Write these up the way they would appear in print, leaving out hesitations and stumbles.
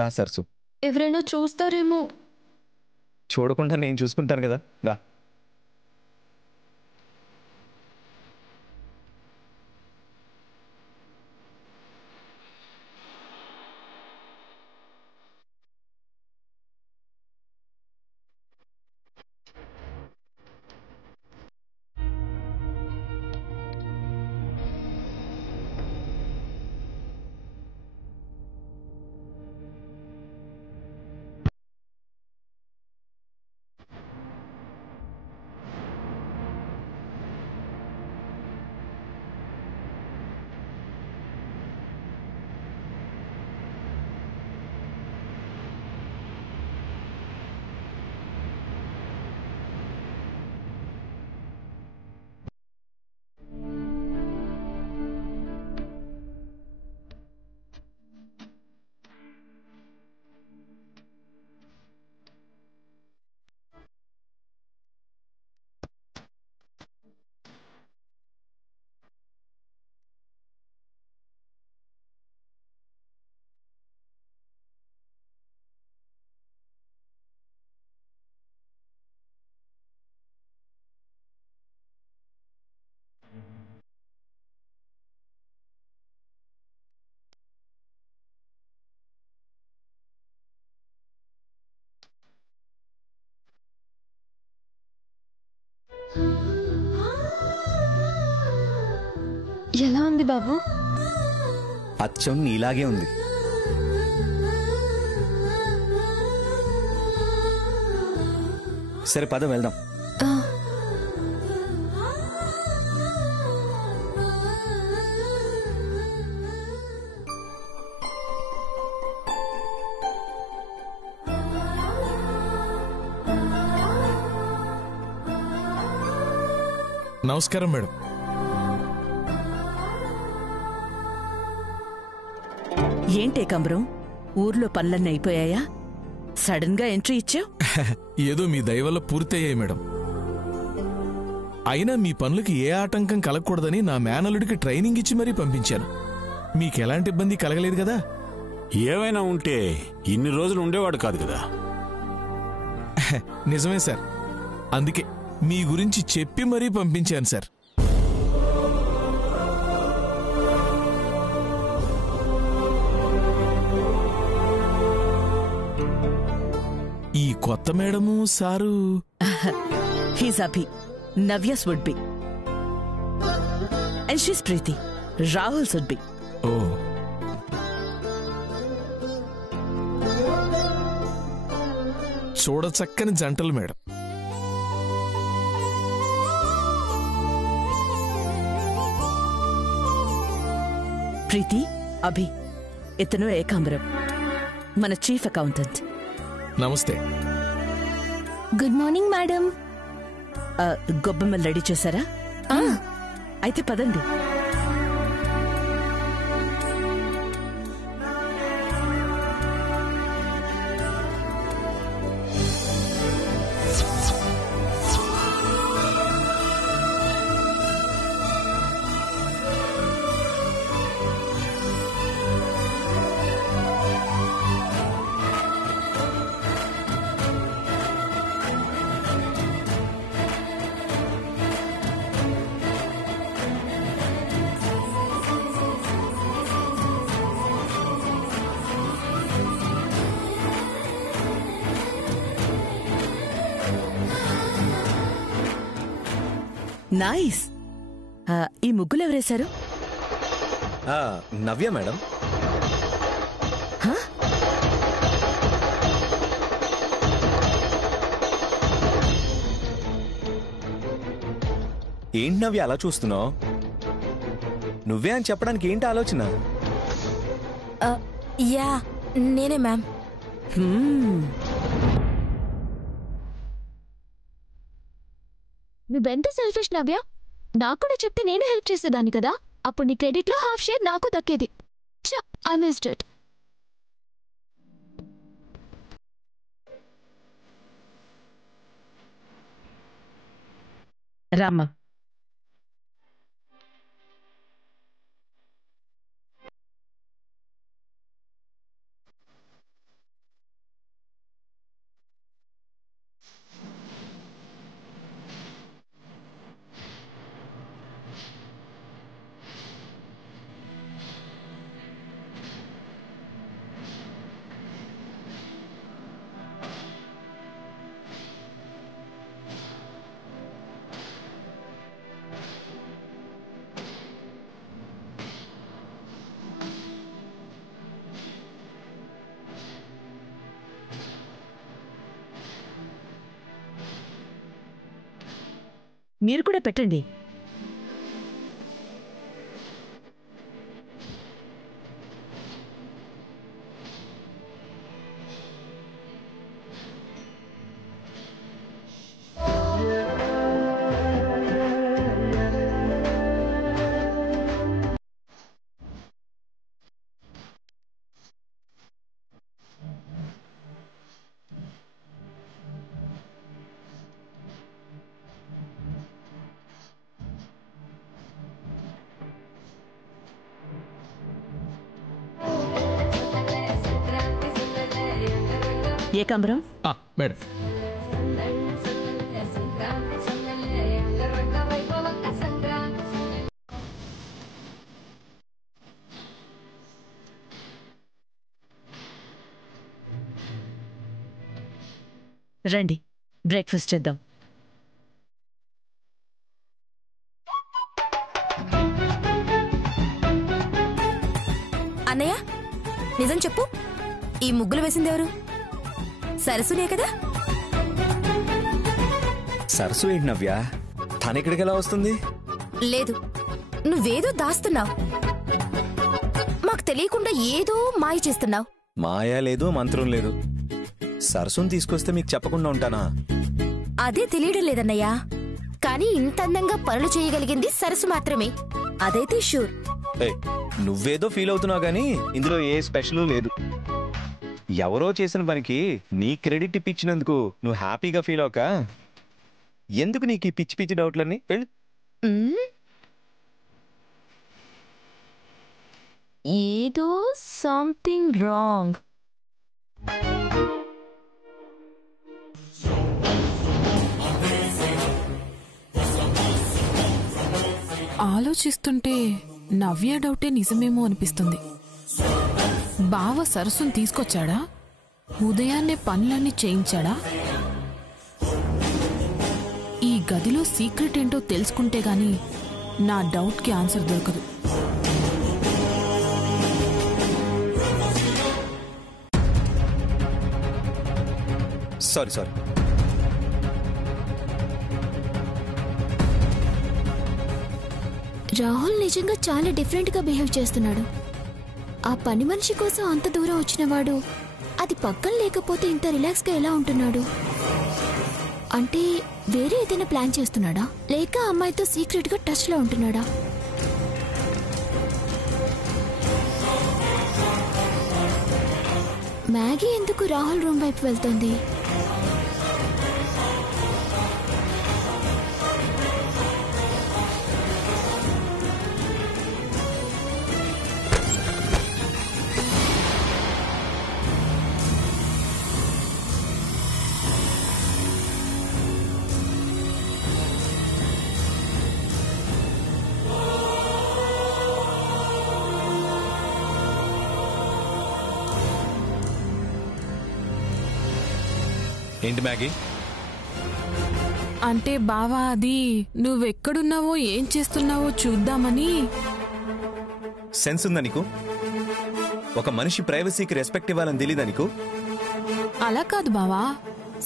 రా సరసు. ఎవరైనా చూస్తారేమో. చూడకుండా నేను చూసుకుంటాను కదా, రా. ఎలా ఉంది బాబు? అచ్చం నీలాగే ఉంది. సరే పద వెళ్దాం. నమస్కారం మేడం. ఏంటే కమరం, ఊర్లో పనులన్నీ అయిపోయాయా? సడన్ గా ఎంట్రీ ఇచ్చావు. ఏదో మీ దయ వల్ల పూర్తయ్యాయి మేడం. అయినా మీ పనులకి ఏ ఆటంకం కలగకూడదని నా మేనల్లుడికి ట్రైనింగ్ ఇచ్చి మరీ పంపించాను. మీకెలాంటి ఇబ్బంది కలగలేదు కదా? ఏమైనా ఉంటే ఇన్ని రోజులు ఉండేవాడు కాదు కదా. నిజమే సార్, అందుకే మీ గురించి చెప్పి మరీ పంపించాను సార్. ఈ కొత్త madam sir he's Abhi, Navya's would be, and she's Preethi, Rahul's would be. ఓ, చూడచక్కని జంటలు మేడం. ప్రీతి, అభి, ఇతను ఏకాంబరం, మన చీఫ్ అకౌంటెంట్. నమస్తే. Good morning madam. గొబ్బెమ్మలు రెడీ చేశారా? అయితే పదండి. నైస్. ఈ ముగ్గులు ఎవరేశారు? నవ్య మేడం. ఏంటి నవ్య అలా చూస్తున్నావు? నువ్వే అని చెప్పడానికి ఏంటి ఆలోచన? యా, నేనే మ్యామ్. నువ్వెంత సెల్ఫిష్ నవ్య. నాకు కూడా చెప్తే నేనే హెల్ప్ చేసేదాన్ని కదా. అప్పుడు నీ క్రెడిట్ లో హాఫ్ షేర్ నాకు దక్కేది. I missed it. రామ్మ, మీరు కూడా పెట్టండి. ఏకాంబరం, మేడం. రండి బ్రేక్ఫాస్ట్ చేద్దాం. అన్నయ్య, నిజం చెప్పు, ఈ ముగ్గులు వేసింది ఎవరు? సరసునే కదా? సరసు ఏంటి నవ్య? తనెక్కడికి ఎలా వస్తుంది? లేదు, నువ్వేదో దాస్తున్నావు. మాకు తెలియకుండా ఏదో మాయ చేస్తున్నావు. మాయా లేదు, మంత్రం లేదు. సరసుని తీసుకొస్తే మీకు చెప్పకుండా ఉంటానా? అదే తెలియడం లేదన్నయ్యా. కానీ ఇంత అందంగా పనులు చేయగలిగింది సరసు మాత్రమే, అదైతే షూర్. ఏయ్, నువ్వేదో ఫీల్ అవుతున్నావు గానీ ఇందులో ఏ స్పెషల్ లేదు. ఎవరో చేసిన పనికి నీ క్రెడిట్ ఇప్పించినందుకు నువ్వు హ్యాపీగా ఫీల్ అవక ఎందుకు నీకు ఈ పిచ్చి పిచ్చి డౌట్లన్నీ? వెళ్ళు. ఏదో సంథింగ్ రాంగ్. ఆలోచిస్తుంటే నవ్య డౌటే నిజమేమో అనిపిస్తుంది. బావ సరస్సును తీసుకొచ్చాడా? ఉదయాన్నే పనులన్నీ చేయించాడా? ఈ గదిలో సీక్రెట్ ఏంటో తెలుసుకుంటే గాని నా డౌట్కి ఆన్సర్ దొరకదు. సారీ. రాహుల్ నిజంగా చాలా డిఫరెంట్ గా బిహేవ్ చేస్తున్నాడు. ఆ పని మనిషి కోసం అంత దూరం వచ్చినవాడు అది పక్కన లేకపోతే ఇంత రిలాక్స్ గా ఎలా ఉంటున్నాడు? అంటే వేరే ఏదైనా ప్లాన్ చేస్తున్నాడా, లేక అమ్మాయితో సీక్రెట్ గా టచ్ లో ఉంటున్నాడా? మ్యాగీ ఎందుకు రాహుల్ రూమ్ వైపు వెళ్తుంది? ఏంటి మ్యాగీ? అంటే బావా, అది నువ్వెక్కడున్నావో ఏం చేస్తున్నావో చూద్దామని. సెన్స్ ఉందా నీకు? ఒక మనిషి ప్రైవసీకి రెస్పెక్ట్ ఇవ్వాలని తెలీదా నీకు? అలా కాదు బావా,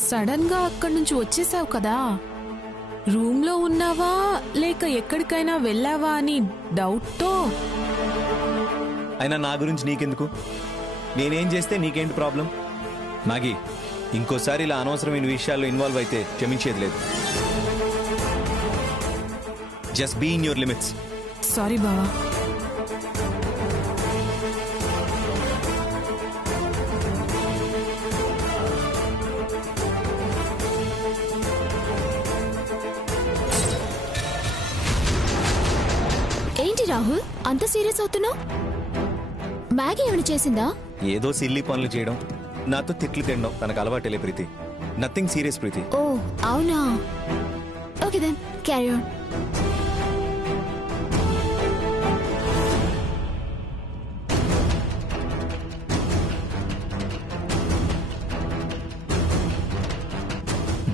సడన్ గా అక్కడి నుంచి వచ్చేసావు కదా, రూమ్ లో ఉన్నావా లేక ఎక్కడికైనా వెళ్ళావా అని డౌట్తో. అయినా నా గురించి నీకెందుకు? నేనేం చేస్తే నీకేంటి ప్రాబ్లం? మ్యాగీ, ఇంకోసారి ఇలా అనవసరమైన విషయాల్లో ఇన్వాల్వ్ అయితే క్షమించేది లేదు. Just be in your limits. Sorry బావా. ఏంటి రాహుల్ అంత సీరియస్ అవుతున్నావు? మ్యాగీ ఏమైనా చేసిందా? ఏదో సిల్లీ పనులు చేయడం, నాతో తిట్లు తినడం తనకు అలవాటేలే ప్రీతి. నథింగ్ సీరియస్ ప్రీతి. ఓ అవునా, ఓకే దెన్ క్యారీ ఆన్.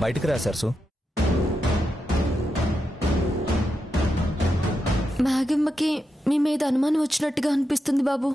బయటకు రా సరసు. మ్యాగమ్మకి మీ మీద అనుమానం వచ్చినట్టుగా అనిపిస్తుంది బాబు.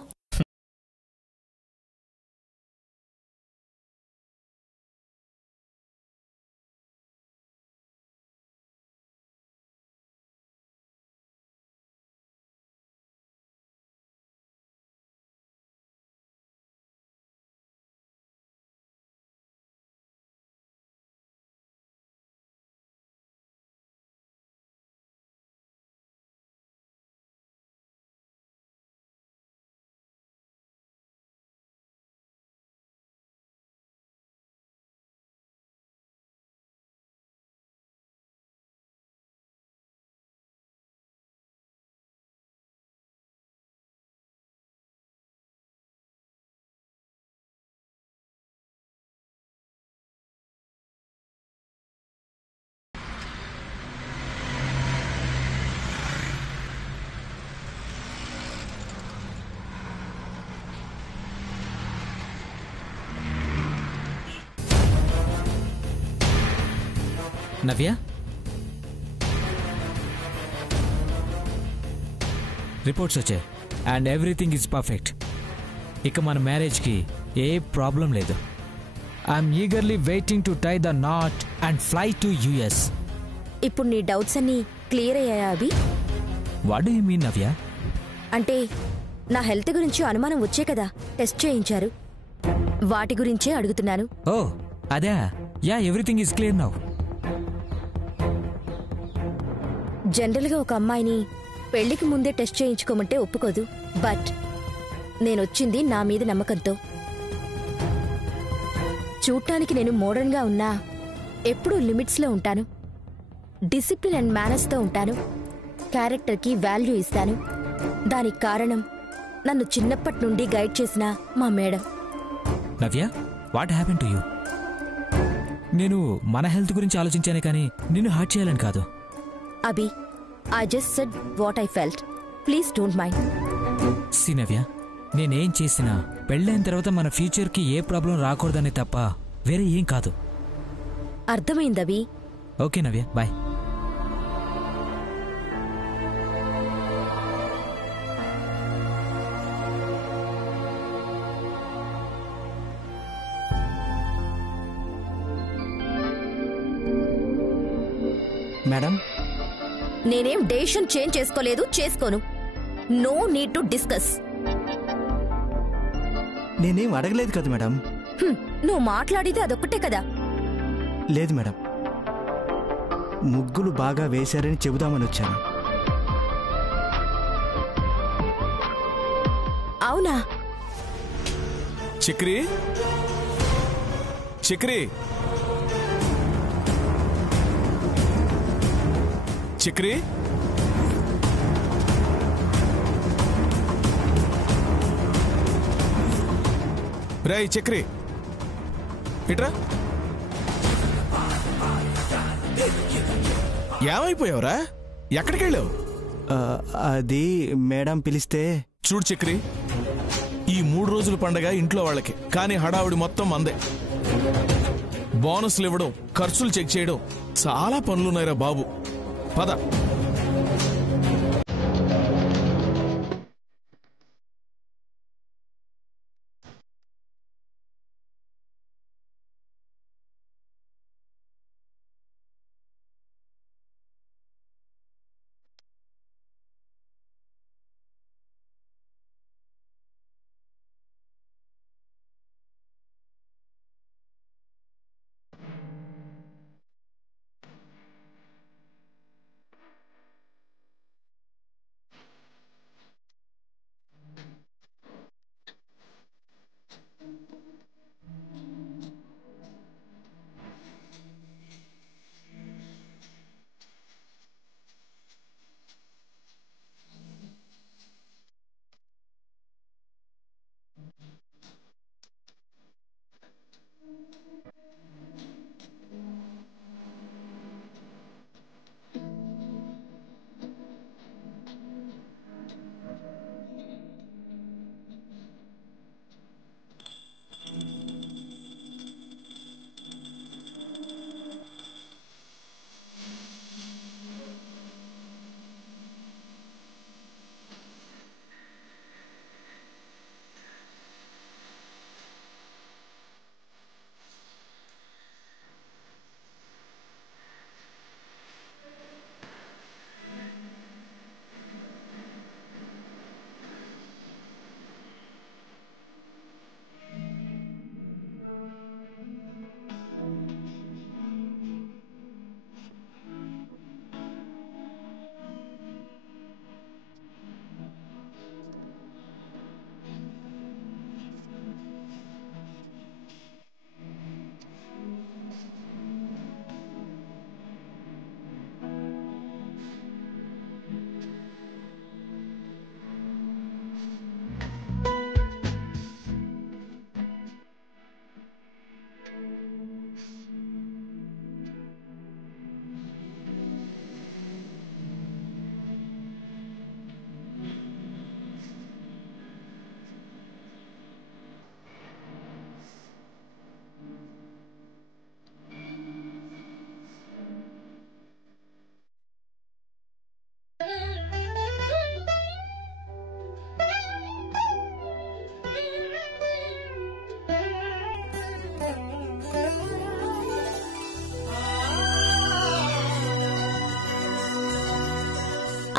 నవ్య రిపోర్ట్స్ వచ్చాయి అండ్ ఎవ్రీథింగ్ ఈజ్ పర్ఫెక్ట్. ఇక మన మ్యారేజ్కి ఏ ప్రాబ్లం లేదు. I'm eagerly waiting to tie the knot and fly to US. ఇప్పుడు నీ డౌట్స్ అన్నీ క్లియర్ అయ్యాయా Abhi? What do you mean Navya? అంటే నా హెల్త్ గురించి అనుమానం వచ్చే కదా టెస్ట్ చేయించారు, వాటి గురించే అడుగుతున్నాను. ఓ అదే, yeah everything is clear now. జనరల్గా ఒక అమ్మాయిని పెళ్లికి ముందే టెస్ట్ చేయించుకోమంటే ఒప్పుకోదు. బట్ నేనొచ్చింది నా మీద నమ్మకంతో. చూడటానికి నేను మోడర్న్గా ఉన్నా ఎప్పుడూ లిమిట్స్లో ఉంటాను. డిసిప్లిన్ అండ్ మేనర్స్తో ఉంటాను. క్యారెక్టర్కి వాల్యూ ఇస్తాను. దానికి కారణం నన్ను చిన్నప్పటి నుండి గైడ్ చేసిన మా madam. Navya, what happen to you? నేను మన హెల్త్ గురించి ఆలోచించానే కానీ నిన్ను హర్ట్ చేయాలని కాదు. Abhi, I just said what I felt. Please don't mind. See Navya, నేనేం చేసినా పెళ్ళైన తర్వాత మన ఫ్యూచర్కి ఏ ప్రాబ్లం రాకూడదనే తప్ప వేరే ఏం కాదు. అర్థమైందభి. Okay Navya, bye. మేడం, నేనేం డెసిషన్ చేంజ్ చేసుకోలేదు, చేసుకోను. No need to discuss. నేనేం అడగలేదు కదా మేడం. నువ్వు మాట్లాడితే అదొక్కటే కదా. లేదు మేడం, ముగ్గులు బాగా వేశారని చెబుదామని వచ్చాను. అవునా? చక్రి, చక్రి, చక్రి, రేయ్ చక్రి, ఇట్రా. ఏమైపోయావురా? ఎక్కడికి వెళ్ళావు? అది మేడం పిలిస్తే. చూడు చక్రి, ఈ 3 రోజుల పండగ ఇంట్లో వాళ్ళకి, కానీ హడావుడి మొత్తం మందే. బోనస్లు ఇవ్వడం, ఖర్చులు చెక్ చేయడం, చాలా పనులున్నాయిరా బాబు. పద.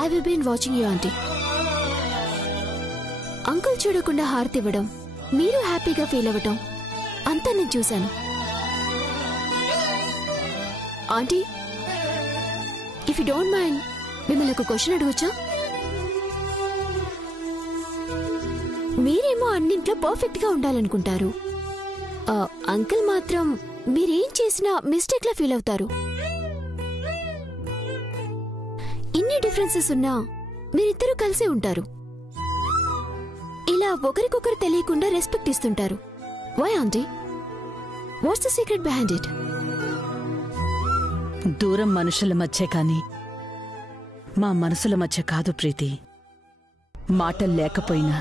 I will been watching you aunty. Uncle చూడకుండా హారతి ఇవ్వడం, మీరు హ్యాపీగా ఫీల్ అవ్వటం అంతా నేను చూశాను. Aunty, if you don't mind మిమ్మల్ని ఒక క్వశ్చన్ అడగొచ్చా? మీరేమో అన్నింట్లో పర్ఫెక్ట్ గా ఉండాలనుకుంటారు, అంకుల్ మాత్రం మీరేం చేసినా మిస్టేక్ లా ఫీల్ అవుతారు. ఇన్ని డిఫరెన్సెస్ ఉన్నా మీరిద్దరూ కలిసే ఉంటారు. ఇలా ఒకరికొకరు తెలియకుండా రెస్పెక్ట్ ఇస్తుంటారు. Why aunty? What's the secret behind it? దూరం మనుషుల మధ్య కాని మా మనసుల మధ్య కాదు ప్రీతి. మాటలు లేకపోయినా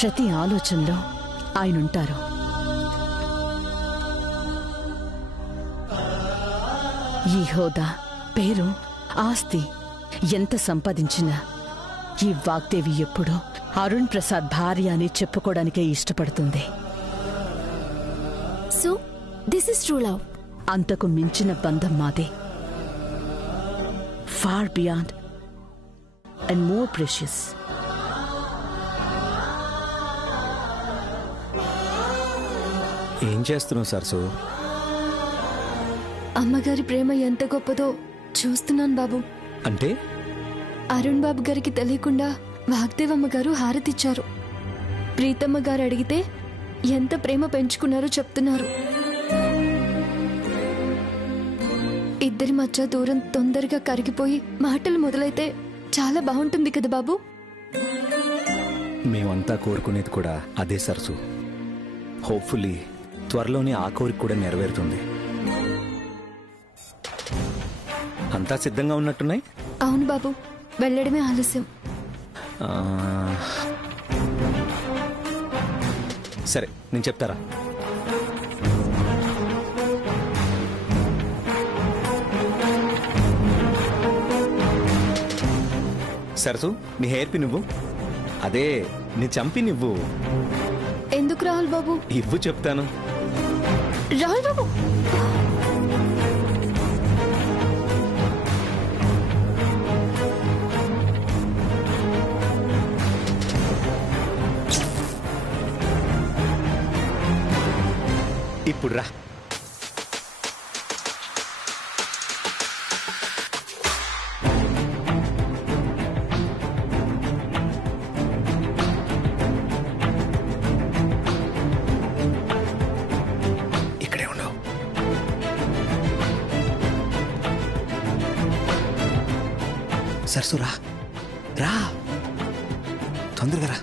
ప్రతి ఆలోచనలో ఆయనుంటారు. ఈ హోదా, పేరు, ఆస్తి ఎంత సంపాదించినా ఈ వాగ్దేవి ఎప్పుడూ అరుణ్ ప్రసాద్ భార్య అని చెప్పుకోవడానికే ఇష్టపడుతుంది. So this is true love. అంతకు మించిన బంధం మాదే. Far beyond and more precious. ఏం చేస్తున్నావు సరసు? అమ్మగారి ప్రేమ ఎంత గొప్పదో చూస్తున్నాను బాబు. అంటే అరుణ్ బాబు గారికి తెలియకుండా వాగ్దేవమ్మ గారు హారతిచ్చారు. ప్రీతమ్మ గారు అడిగితే ఎంత ప్రేమ పెంచుకున్నారో చెప్తున్నారు. ఇద్దరి మధ్య దూరం తొందరగా కరిగిపోయి మాటలు మొదలైతే చాలా బాగుంటుంది కదా బాబు. మేమంతా కోరుకునేది కూడా అదే సరసు. హోప్ఫుల్లీ త్వరలోనే ఆ కోరిక కూడా నెరవేరుతుంది. అంతా సిద్ధంగా ఉన్నట్టున్నాయి. అవును బాబు, వెళ్ళడమే ఆలస్యం. సరే, నేను చెప్తారా? సరసు, నీ హెయిర్ పిన్ ఇవ్వు. అదే, నీ చంపి నువ్వు. ఎందుకు రాహుల్ బాబు? ఇవ్వు చెప్తాను. రాహుల్ బాబు, ఇప్పుడు రా. ఇక్కడే ఉండవు. సరసు రా, రా, తొందరగా రా.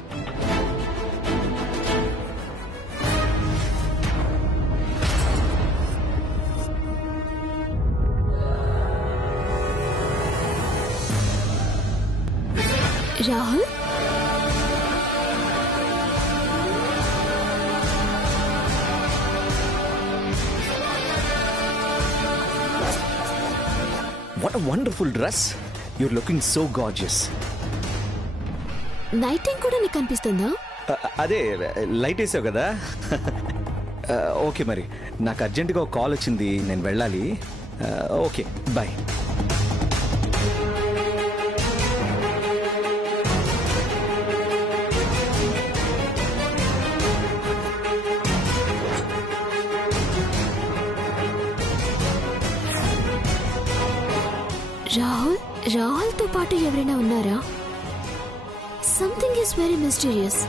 Rahul, What a wonderful dress. You're looking so gorgeous. Night time కూడా నీకు అనిపిస్తుందా? అదే లైట్ వేసావు కదా. ఓకే, మరి నాకు అర్జెంటుగా ఒక కాల్ వచ్చింది, నేను వెళ్ళాలి. Okay, bye. రాహుల్ తో పాటు ఎవరైనా ఉన్నారా? Something is very mysterious.